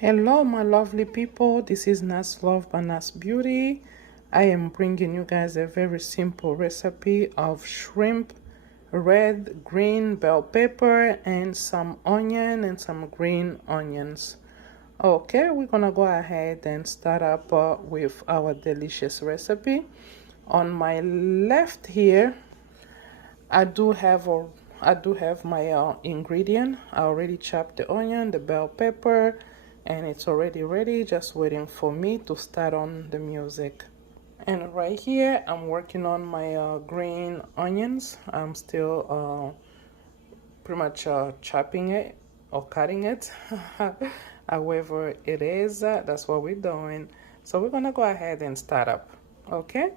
Hello, my lovely people. This is Nas Love by Nas Beauty. I am bringing you guys a very simple recipe of shrimp, red, green bell pepper, and some onion and some green onions. Okay, we're gonna go ahead and start up with our delicious recipe. On my left here, I do have my ingredient. I already chopped the onion, the bell pepper, and it's already ready, just waiting for me to start on the music. And right here, I'm working on my green onions. I'm still pretty much chopping it or cutting it. However it is, that's what we're doing. So we're gonna go ahead and start up, okay?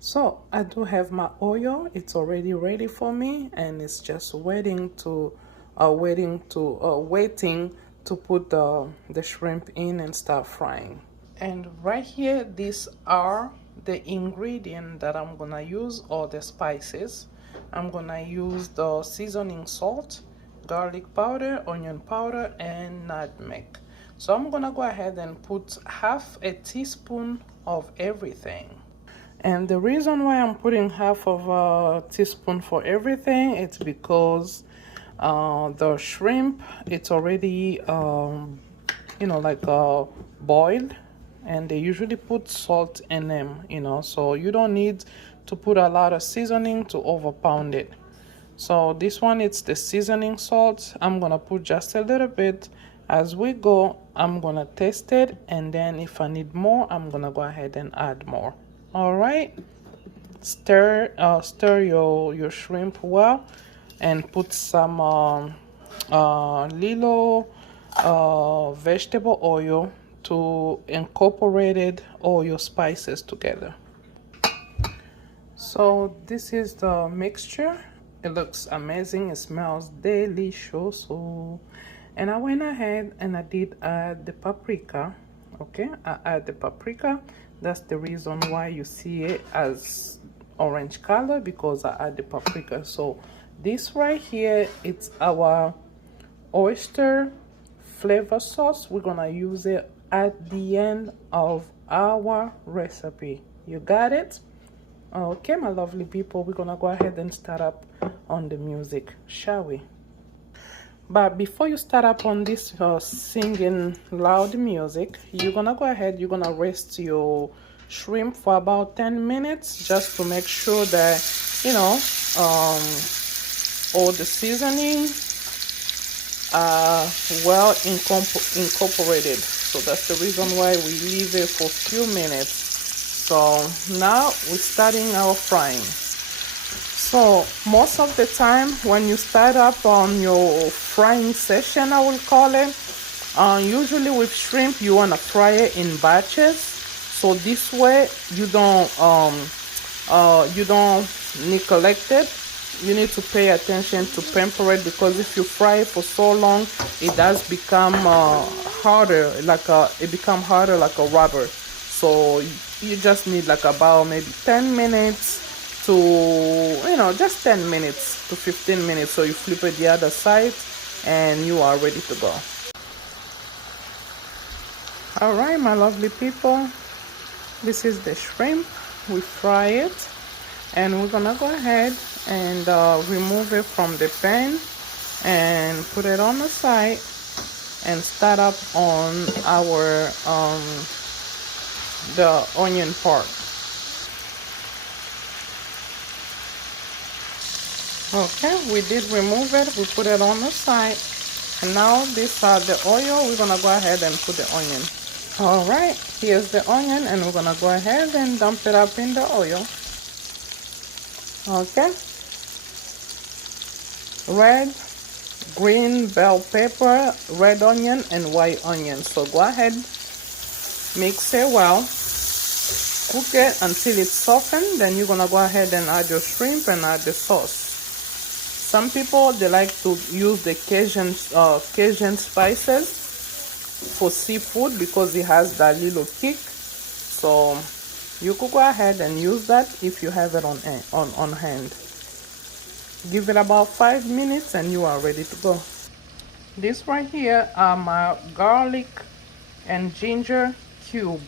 So I do have my oil. It's already ready for me, and it's just waiting to waiting to put the shrimp in and start frying. And right here, these are the ingredient that I'm gonna use, or the spices. I'm gonna use the seasoning salt, garlic powder, onion powder, and nutmeg. So I'm gonna go ahead and put half a teaspoon of everything. And the reason why I'm putting half of a teaspoon for everything, it's because the shrimp, it's already boiled, and they usually put salt in them, so you don't need to put a lot of seasoning to overpound it. So this one, it's the seasoning salt. I'm gonna put just a little bit as we go. I'm gonna taste it, and then if I need more, I'm gonna go ahead and add more. All right, stir your shrimp well, and put some little vegetable oil to incorporate all your spices together. So this is the mixture. It looks amazing. It smells delicious. And I went ahead and I did add the paprika. Okay, I add the paprika. That's the reason why you see it as orange color, because I add the paprika. So this right here, it's our oyster flavor sauce. We're gonna use it at the end of our recipe. You got it? Okay, my lovely people, we're gonna go ahead and start up on the music, shall we? But before you start up on this singing loud music, you're gonna go ahead, you're gonna rest your shrimp for about 10 minutes, just to make sure that all the seasoning are well incorporated. So that's the reason why we leave it for a few minutes. So now we're starting our frying. So most of the time when you start up on your frying session, I will call it, usually with shrimp you want to fry it in batches, so this way you don't neglect it. You need to pay attention to pamper it, because if you fry it for so long, it does become harder, it becomes harder like a rubber. So you just need like about maybe 10 minutes to just 10 minutes to 15 minutes. So you flip it the other side and you are ready to go. All right, my lovely people, this is the shrimp. We fry it, and we're gonna go ahead and remove it from the pan and put it on the side and start up on our the onion part. Okay, we did remove it, we put it on the side, and now these are the oil. We're gonna go ahead and put the onion. All right, here's the onion, and we're gonna go ahead and dump it up in the oil. Okay, red, green bell pepper, red onion, and white onion. So go ahead, mix it well, cook it until it's softened. Then you're gonna go ahead and add your shrimp and add the sauce. Some people, they like to use the Cajun spices for seafood, because it has that little kick. So you could go ahead and use that if you have it on hand. Give it about 5 minutes and you are ready to go. This right here are my garlic and ginger cube.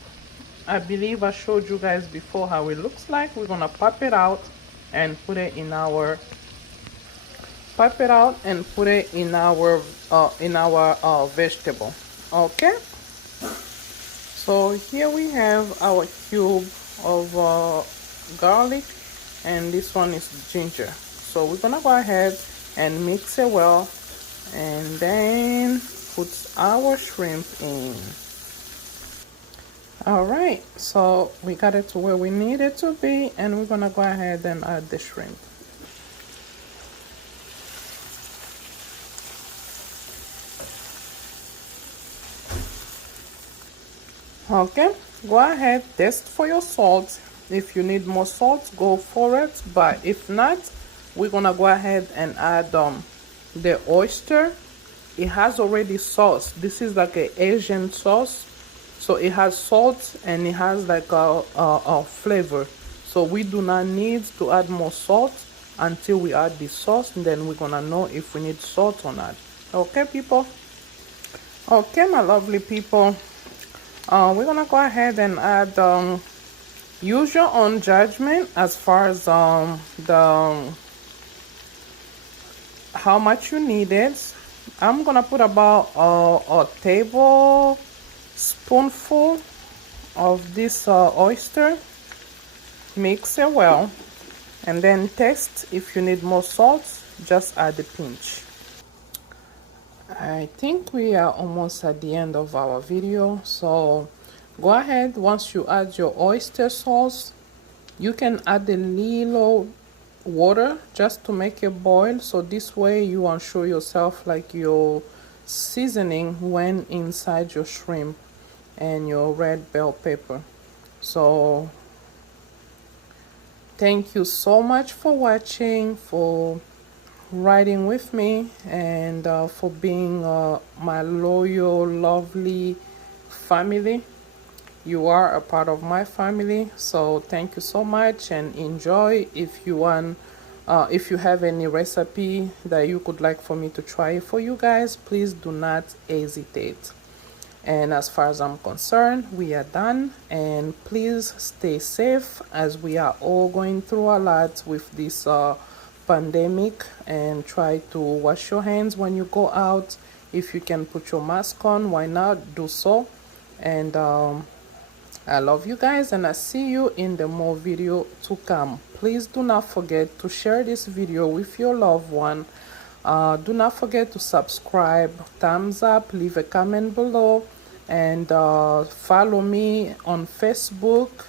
I believe I showed you guys before how it looks like. We're gonna pop it out and put it in our vegetable. Okay, so here we have our cube of garlic, and this one is ginger. So we're gonna go ahead and mix it well, and then put our shrimp in. All right, so we got it to where we need it to be, and we're gonna go ahead and add the shrimp. Okay, go ahead, test for your salt. If you need more salt, go for it, but if not, we're gonna go ahead and add the oyster. It has already sauce. This is like an Asian sauce, so it has salt and it has like a flavor. So we do not need to add more salt until we add the sauce, and then we're gonna know if we need salt or not. Okay, people? Okay, my lovely people, we're gonna go ahead and add use your own judgment as far as the how much you need it. I'm gonna put about a tablespoonful of this oyster. Mix it well, and then taste. If you need more salt, just add a pinch. I think we are almost at the end of our video, so go ahead. Once you add your oyster sauce, you can add a little water just to make it boil, so this way you will show yourself like your seasoning when inside your shrimp and your red bell pepper. So thank you so much for watching, for riding with me, and for being my loyal, lovely family. You are a part of my family, so thank you so much, and enjoy. If you want, if you have any recipe that you could like for me to try for you guys, please do not hesitate. And as far as I'm concerned, we are done, and please stay safe, as we are all going through a lot with this pandemic, and try to wash your hands when you go out. If you can put your mask on, why not do so. And I love you guys, and I see you in the more video to come. Please do not forget to share this video with your loved one. Do not forget to subscribe, thumbs up, leave a comment below, and follow me on Facebook.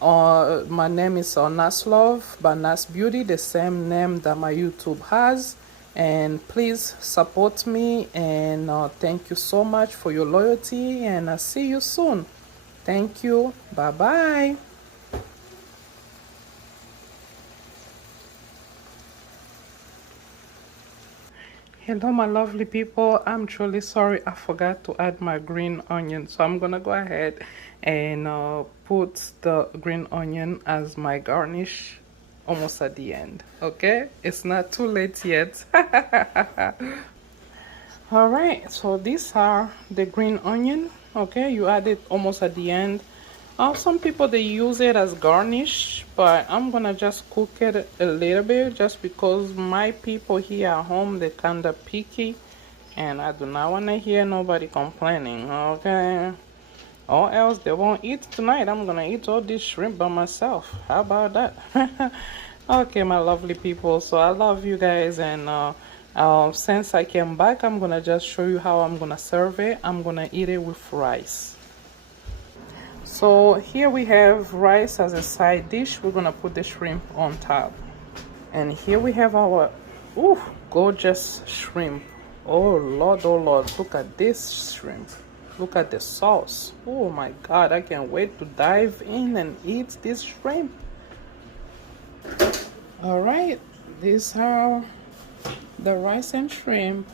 My name is Naslov by Nas Beauty, the same name that my YouTube has. And please support me, and thank you so much for your loyalty, and I'll see you soon. Thank you. Bye bye. Hello, my lovely people. I'm truly sorry I forgot to add my green onion, so I'm gonna go ahead and put the green onion as my garnish almost at the end. Okay, it's not too late yet. All right, so these are the green onion. Okay, you add it almost at the end. Some people, they use it as garnish, but I'm gonna just cook it a little bit, just because my people here at home, they're kind of picky, and I do not want to hear nobody complaining. Okay, or else they won't eat tonight. I'm gonna eat all this shrimp by myself. How about that? Okay, my lovely people, so I love you guys, and since I came back, I'm gonna just show you how I'm gonna serve it. I'm gonna eat it with rice. So here we have rice as a side dish. We're gonna put the shrimp on top, and here we have our gorgeous shrimp. Oh Lord, look at this shrimp. Look at the sauce. Oh my God, I can't wait to dive in and eat this shrimp. All right, these are the rice and shrimp.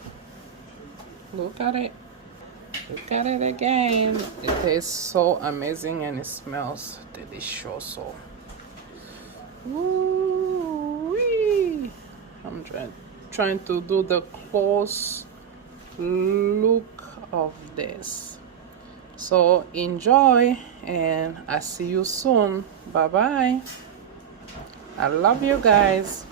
Look at it. Look at it again. It tastes so amazing, and it smells delicious. Ooh-wee. I'm trying to do the close look of this. So enjoy, and I see you soon. Bye bye. I love you guys.